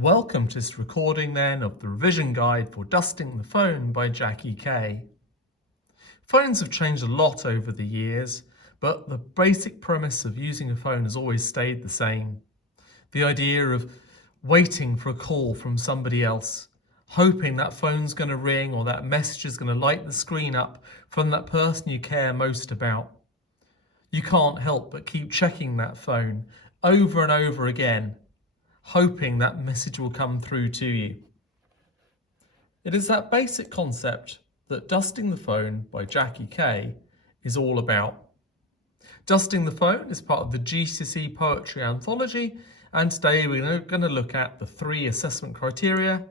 Welcome to this recording then of the revision guide for dusting the phone by Kaye. Phones have changed a lot over the years, but the basic premise of using a phone has always stayed the same. The idea of waiting for a call from somebody else, hoping that phone's going to ring or that message is going to light the screen up from that person you care most about. You can't help but keep checking that phone over and over again, hoping that message will come through to you. It is that basic concept that Dusting the Phone by Kaye is all about. Dusting the Phone is part of the GCSE Poetry Anthology, and today we're going to look at the 3 assessment criteria.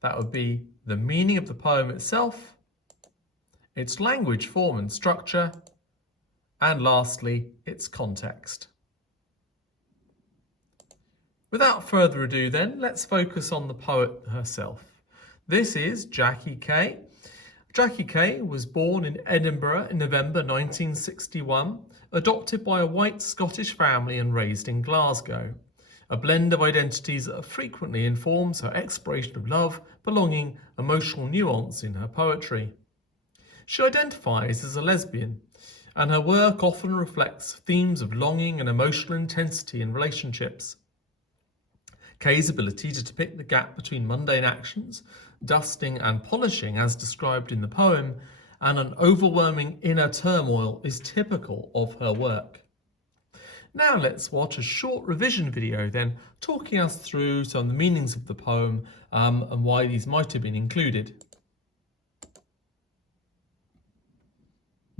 That would be the meaning of the poem itself, its language, form and structure, and lastly, its context. Without further ado then, let's focus on the poet herself. This is Kaye. Kaye was born in Edinburgh in November 1961, adopted by a white Scottish family and raised in Glasgow. A blend of identities that frequently informs her exploration of love, belonging, emotional nuance in her poetry. She identifies as a lesbian, and her work often reflects themes of longing and emotional intensity in relationships. Kaye's ability to depict the gap between mundane actions, dusting and polishing as described in the poem, and an overwhelming inner turmoil is typical of her work. Now let's watch a short revision video then, talking us through some of the meanings of the poem and why these might have been included.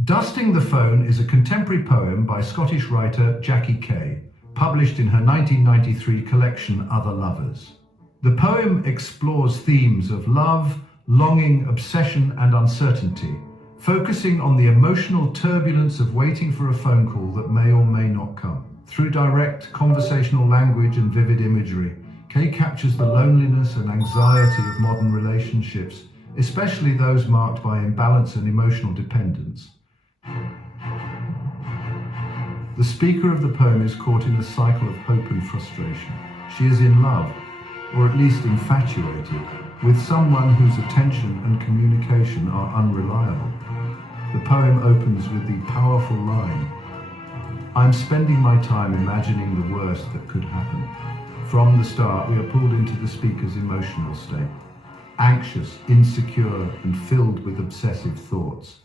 Dusting the Phone is a contemporary poem by Scottish writer Kaye, published in her 1993 collection Other Lovers. The poem explores themes of love, longing, obsession and uncertainty, focusing on the emotional turbulence of waiting for a phone call that may or may not come. Through direct conversational language and vivid imagery, Kaye captures the loneliness and anxiety of modern relationships, especially those marked by imbalance and emotional dependence. The speaker of the poem is caught in a cycle of hope and frustration. She is in love, or at least infatuated, with someone whose attention and communication are unreliable. The poem opens with the powerful line, "I'm spending my time imagining the worst that could happen." From the start, we are pulled into the speaker's emotional state, anxious, insecure, and filled with obsessive thoughts.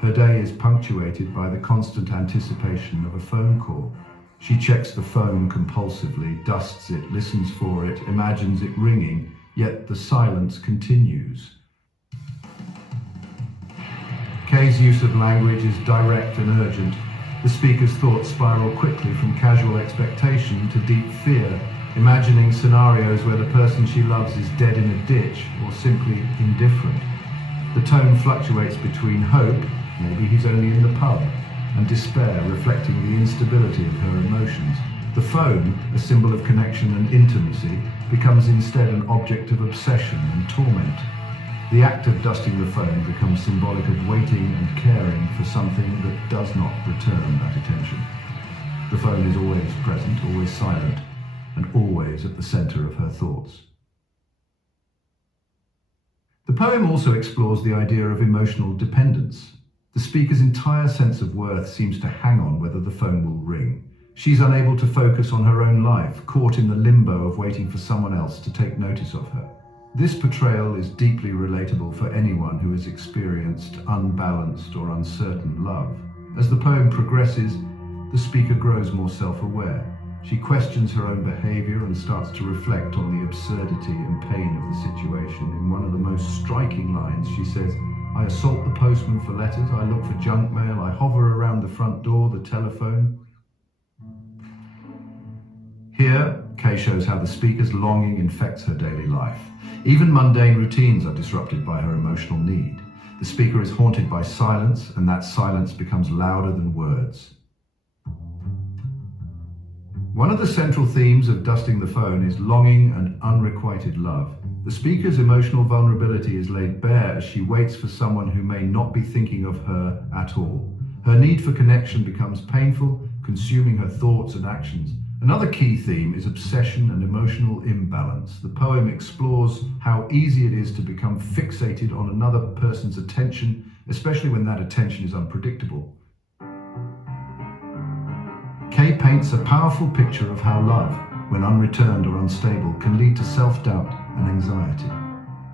Her day is punctuated by the constant anticipation of a phone call. She checks the phone compulsively, dusts it, listens for it, imagines it ringing, yet the silence continues. Kaye's use of language is direct and urgent. The speaker's thoughts spiral quickly from casual expectation to deep fear, imagining scenarios where the person she loves is dead in a ditch or simply indifferent. The tone fluctuates between hope, maybe he's only in the pub, and despair, reflecting the instability of her emotions. The phone, a symbol of connection and intimacy, becomes instead an object of obsession and torment. The act of dusting the phone becomes symbolic of waiting and caring for something that does not return that attention. The phone is always present, always silent, and always at the center of her thoughts. The poem also explores the idea of emotional dependence. The speaker's entire sense of worth seems to hang on whether the phone will ring. She's unable to focus on her own life, caught in the limbo of waiting for someone else to take notice of her. This portrayal is deeply relatable for anyone who has experienced unbalanced or uncertain love. As the poem progresses, the speaker grows more self-aware. She questions her own behavior and starts to reflect on the absurdity and pain of the situation. In one of the most striking lines, she says, "I assault the postman for letters, I look for junk mail, I hover around the front door, the telephone." Here, Kaye shows how the speaker's longing infects her daily life. Even mundane routines are disrupted by her emotional need. The speaker is haunted by silence, and that silence becomes louder than words. One of the central themes of Dusting the Phone is longing and unrequited love. The speaker's emotional vulnerability is laid bare as she waits for someone who may not be thinking of her at all. Her need for connection becomes painful, consuming her thoughts and actions, Another key theme is obsession and emotional imbalance. The poem explores how easy it is to become fixated on another person's attention, especially when that attention is unpredictable. Kaye paints a powerful picture of how love, when unreturned or unstable, can lead to self-doubt and anxiety.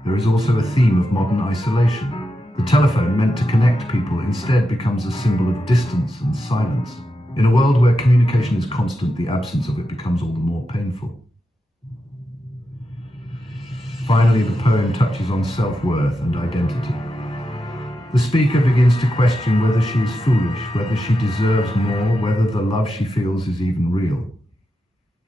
There is also a theme of modern isolation. The telephone, meant to connect people, instead becomes a symbol of distance and silence. In a world where communication is constant, the absence of it becomes all the more painful. Finally, the poem touches on self-worth and identity. The speaker begins to question whether she is foolish, whether she deserves more, whether the love she feels is even real.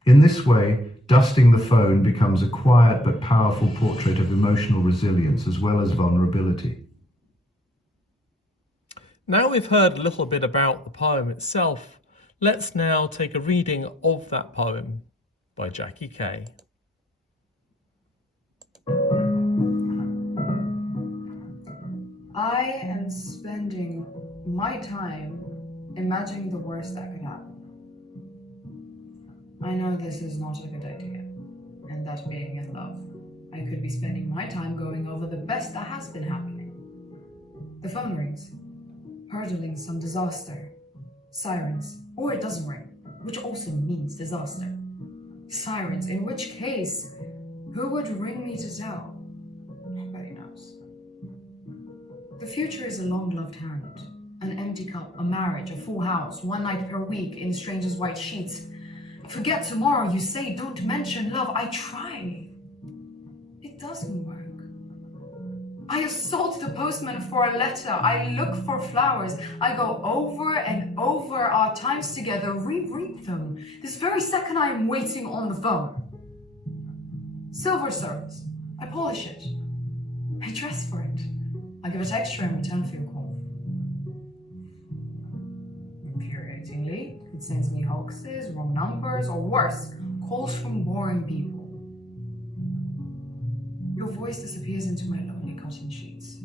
In this way, Dusting the Phone becomes a quiet but powerful portrait of emotional resilience as well as vulnerability. Now we've heard a little bit about the poem itself, let's now take a reading of that poem by Kaye. I am spending my time imagining the worst that could happen. I know this is not a good idea, and that being in love, I could be spending my time going over the best that has been happening. The phone rings, hurdling some disaster. Sirens, or it doesn't ring, which also means disaster. Sirens, in which case, who would ring me to tell? Nobody knows. The future is a long-loved hand, an empty cup, a marriage, a full house, one night per week in strangers' white sheets. Forget tomorrow, you say, don't mention love. I try. It doesn't work. I assault the postman for a letter. I look for flowers. I go over and over our times together, reread them. This very second I am waiting on the phone. Silver service. I polish it. I dress for it. I give it extra in return for your call. Infuriatingly, it sends me hoaxes, wrong numbers, or worse, calls from boring people. Your voice disappears into my lonely cotton sheets.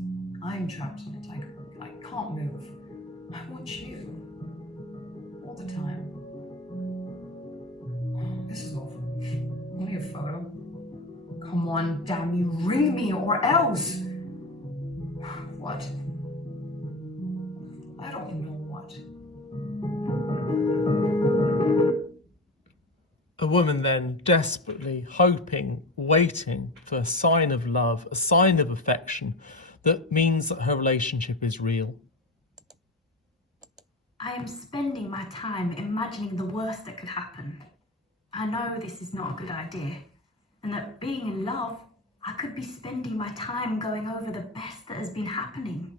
I am trapped in it. I can't move. I want you. All the time. This is awful. Only a photo. Come on, damn you, ring me or else. What? I don't know what. A woman then desperately hoping, waiting for a sign of love, a sign of affection that means that her relationship is real. I am spending my time imagining the worst that could happen. I know this is not a good idea, and that being in love, I could be spending my time going over the best that has been happening.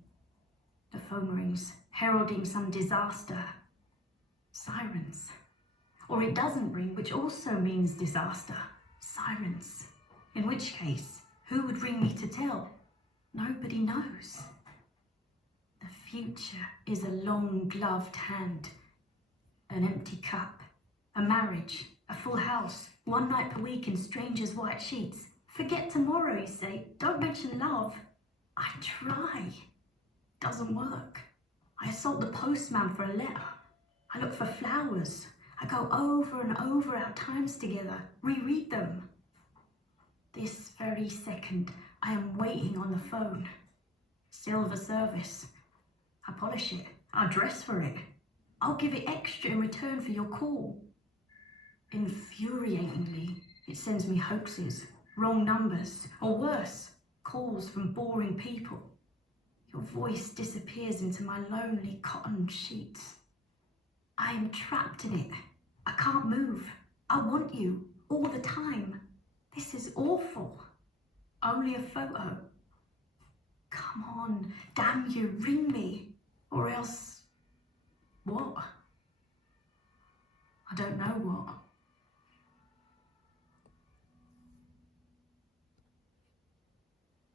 The phone rings, heralding some disaster. Sirens. Or it doesn't ring, which also means disaster. Sirens. In which case, who would ring me to tell? Nobody knows. The future is a long-gloved hand, an empty cup, a marriage, a full house, one night per week in strangers' white sheets. Forget tomorrow, you say. Don't mention love. I try. Doesn't work. I assault the postman for a letter. I look for flowers. I go over and over our times together, reread them. This very second, I am waiting on the phone. Silver service. I polish it. I dress for it. I'll give it extra in return for your call. Infuriatingly, it sends me hoaxes, wrong numbers, or worse, calls from boring people. Your voice disappears into my lonely cotton sheets. I am trapped in it. I can't move. I want you all the time. This is awful. Only a photo. Come on, damn you, ring me. Or else, what? I don't know what.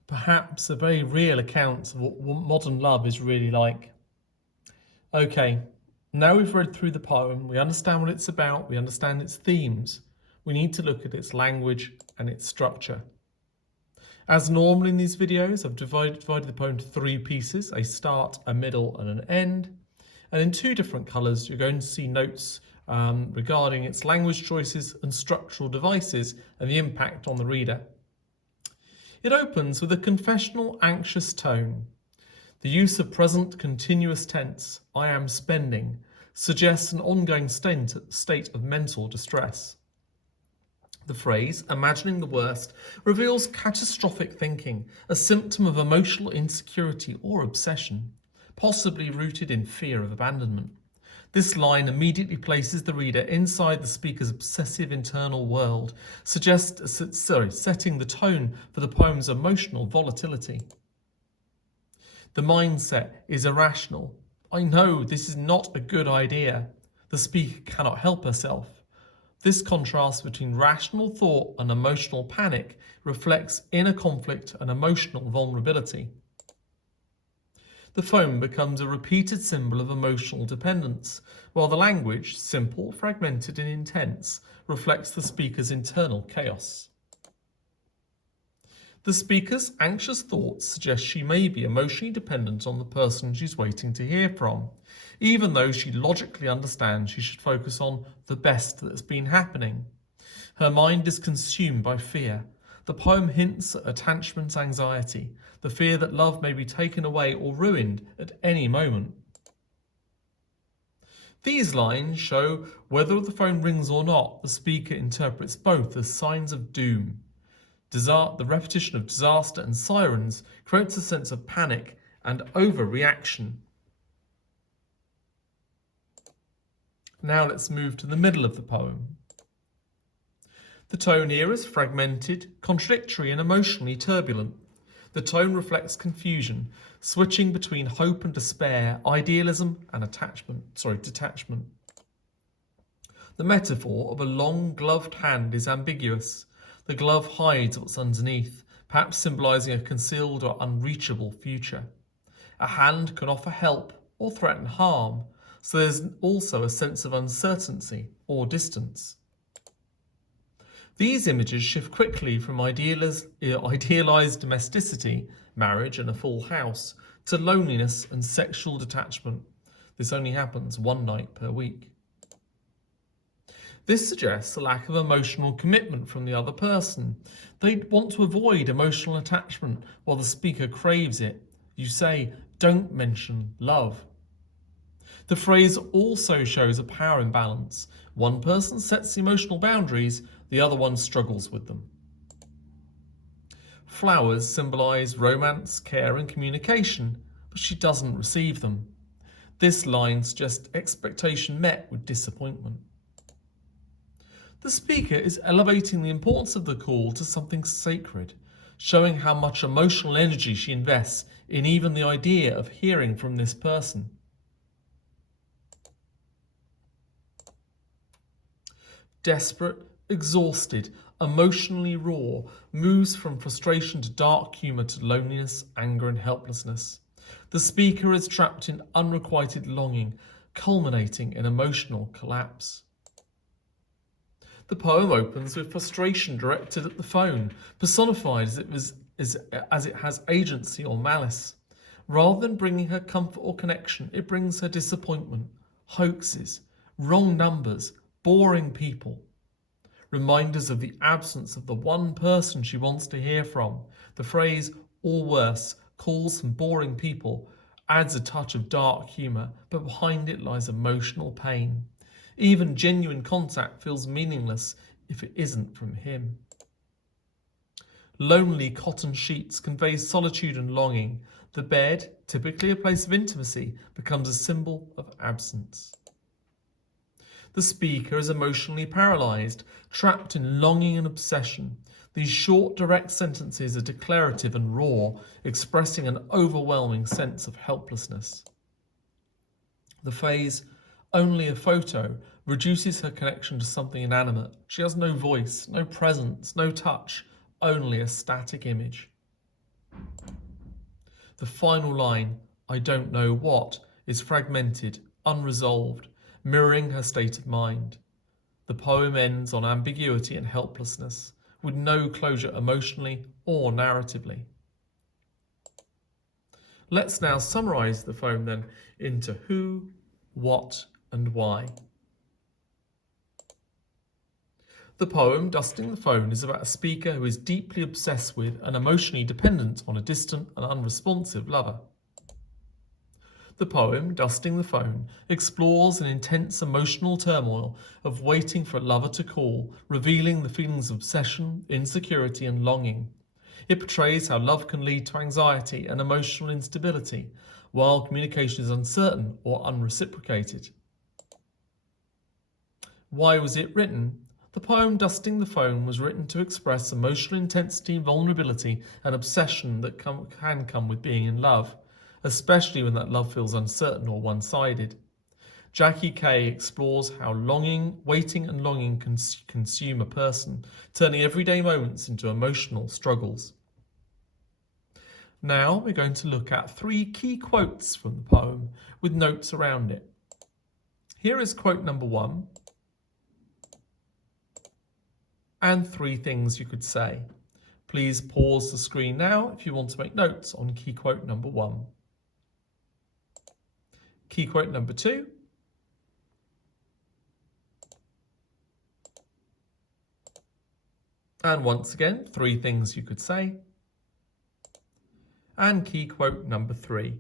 Perhaps a very real account of what modern love is really like. Okay, now we've read through the poem, we understand what it's about, we understand its themes. We need to look at its language and its structure. As normal in these videos, I've divided the poem into 3 pieces, a start, a middle and an end. And in 2 different colours, you're going to see notes regarding its language choices and structural devices and the impact on the reader. It opens with a confessional, anxious tone. The use of present continuous tense, I am spending, suggests an ongoing state of mental distress. The phrase, imagining the worst, reveals catastrophic thinking, a symptom of emotional insecurity or obsession, possibly rooted in fear of abandonment. This line immediately places the reader inside the speaker's obsessive internal world, setting the tone for the poem's emotional volatility. The mindset is irrational. I know this is not a good idea. The speaker cannot help herself. This contrast between rational thought and emotional panic reflects inner conflict and emotional vulnerability. The phone becomes a repeated symbol of emotional dependence, while the language, simple, fragmented and intense, reflects the speaker's internal chaos. The speaker's anxious thoughts suggest she may be emotionally dependent on the person she's waiting to hear from, even though she logically understands she should focus on the best that's been happening. Her mind is consumed by fear. The poem hints at attachment anxiety, the fear that love may be taken away or ruined at any moment. These lines show whether the phone rings or not, the speaker interprets both as signs of doom. The repetition of disaster and sirens creates a sense of panic and overreaction. Now let's move to the middle of the poem. The tone here is fragmented, contradictory and emotionally turbulent. The tone reflects confusion, switching between hope and despair, idealism and detachment. The metaphor of a long gloved hand is ambiguous. The glove hides what's underneath, perhaps symbolising a concealed or unreachable future. A hand can offer help or threaten harm, so there's also a sense of uncertainty or distance. These images shift quickly from idealised domesticity, marriage and a full house, to loneliness and sexual detachment. This only happens one night per week. This suggests a lack of emotional commitment from the other person. They want to avoid emotional attachment while the speaker craves it. You say, don't mention love. The phrase also shows a power imbalance. One person sets the emotional boundaries, the other one struggles with them. Flowers symbolise romance, care and communication, but she doesn't receive them. This line suggests expectation met with disappointment. The speaker is elevating the importance of the call to something sacred, showing how much emotional energy she invests in even the idea of hearing from this person. Desperate, exhausted, emotionally raw, moves from frustration to dark humour to loneliness, anger and helplessness. The speaker is trapped in unrequited longing, culminating in emotional collapse. The poem opens with frustration directed at the phone, personified as it has agency or malice. Rather than bringing her comfort or connection, it brings her disappointment, hoaxes, wrong numbers, boring people. Reminders of the absence of the one person she wants to hear from. The phrase, or worse, calls from boring people, adds a touch of dark humour, but behind it lies emotional pain. Even genuine contact feels meaningless if it isn't from him. Lonely cotton sheets convey solitude and longing. The bed, typically a place of intimacy, becomes a symbol of absence. The speaker is emotionally paralysed, trapped in longing and obsession. These short, direct sentences are declarative and raw, expressing an overwhelming sense of helplessness. The phrase, only a photo, reduces her connection to something inanimate. She has no voice, no presence, no touch, only a static image. The final line, I don't know what, is fragmented, unresolved, mirroring her state of mind. The poem ends on ambiguity and helplessness, with no closure emotionally or narratively. Let's now summarise the poem then into who, what and why. The poem Dusting the Phone is about a speaker who is deeply obsessed with and emotionally dependent on a distant and unresponsive lover. The poem Dusting the Phone explores an intense emotional turmoil of waiting for a lover to call, revealing the feelings of obsession, insecurity, and longing. It portrays how love can lead to anxiety and emotional instability, while communication is uncertain or unreciprocated. Why was it written? The poem Dusting the Phone was written to express emotional intensity, vulnerability, and obsession that can come with being in love, especially when that love feels uncertain or one-sided. Jackie Kaye explores how waiting and longing can consume a person, turning everyday moments into emotional struggles. Now we're going to look at 3 key quotes from the poem with notes around it. Here is quote number 1. And 3 things you could say. Please pause the screen now if you want to make notes on key quote number 1. Key quote number 2. And once again, 3 things you could say. And key quote number 3.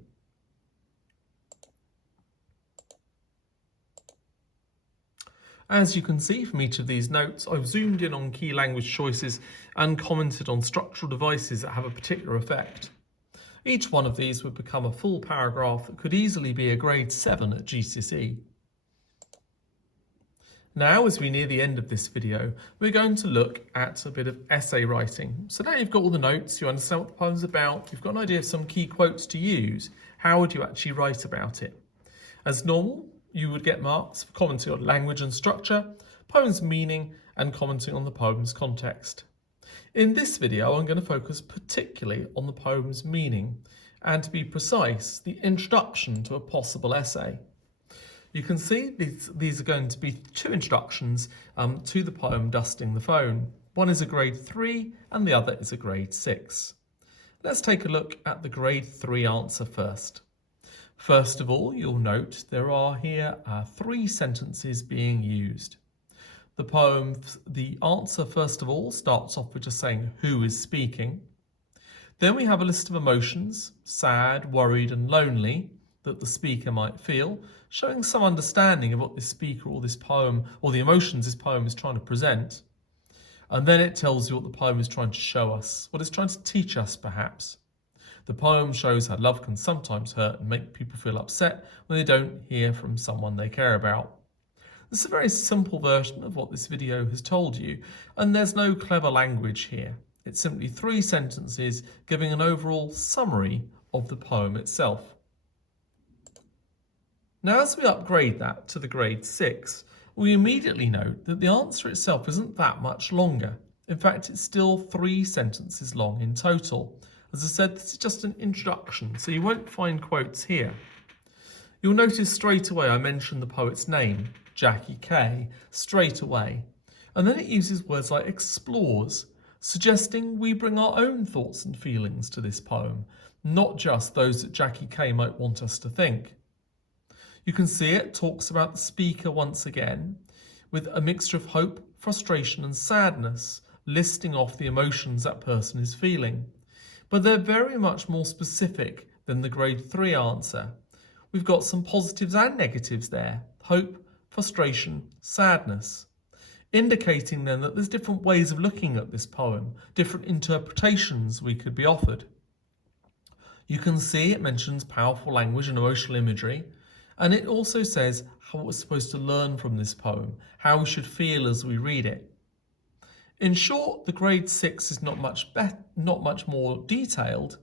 As you can see from each of these notes, I've zoomed in on key language choices and commented on structural devices that have a particular effect. Each one of these would become a full paragraph that could easily be a grade 7 at GCSE. Now, as we near the end of this video, we're going to look at a bit of essay writing. So now you've got all the notes, you understand what the poem's about, you've got an idea of some key quotes to use. How would you actually write about it? As normal, you would get marks for commenting on language and structure, poem's meaning, and commenting on the poem's context. In this video, I'm going to focus particularly on the poem's meaning, and to be precise, the introduction to a possible essay. You can see these are going to be 2 introductions to the poem Dusting the Phone. One is a grade 3 and the other is a grade 6. Let's take a look at the grade 3 answer first. First of all, you'll note there are here 3 sentences being used. The answer, first of all, starts off with just saying who is speaking. Then we have a list of emotions, sad, worried, and lonely, that the speaker might feel, showing some understanding of what this speaker or this poem, or the emotions this poem is trying to present. And then it tells you what the poem is trying to show us, what it's trying to teach us, perhaps. The poem shows how love can sometimes hurt and make people feel upset when they don't hear from someone they care about. This is a very simple version of what this video has told you, and there's no clever language here. It's simply 3 sentences giving an overall summary of the poem itself. Now, as we upgrade that to the grade 6, we immediately note that the answer itself isn't that much longer. In fact, it's still 3 sentences long in total. As I said, this is just an introduction, so you won't find quotes here. You'll notice straight away I mentioned the poet's name, Jackie Kaye, straight away. And then it uses words like explores, suggesting we bring our own thoughts and feelings to this poem, not just those that Jackie Kaye might want us to think. You can see it talks about the speaker once again, with a mixture of hope, frustration, and sadness, listing off the emotions that person is feeling. But they're very much more specific than the grade 3 answer. We've got some positives and negatives there, hope, frustration, sadness, indicating then that there's different ways of looking at this poem, different interpretations we could be offered. You can see it mentions powerful language and emotional imagery, and it also says how we're supposed to learn from this poem, how we should feel as we read it. In short, the grade 6 is not much more detailed,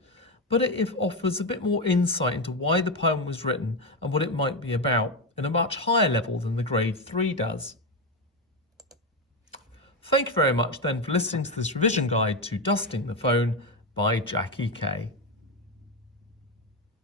but it offers a bit more insight into why the poem was written and what it might be about in a much higher level than the grade 3 does. Thank you very much then for listening to this revision guide to Dusting the Phone by Jackie Kaye.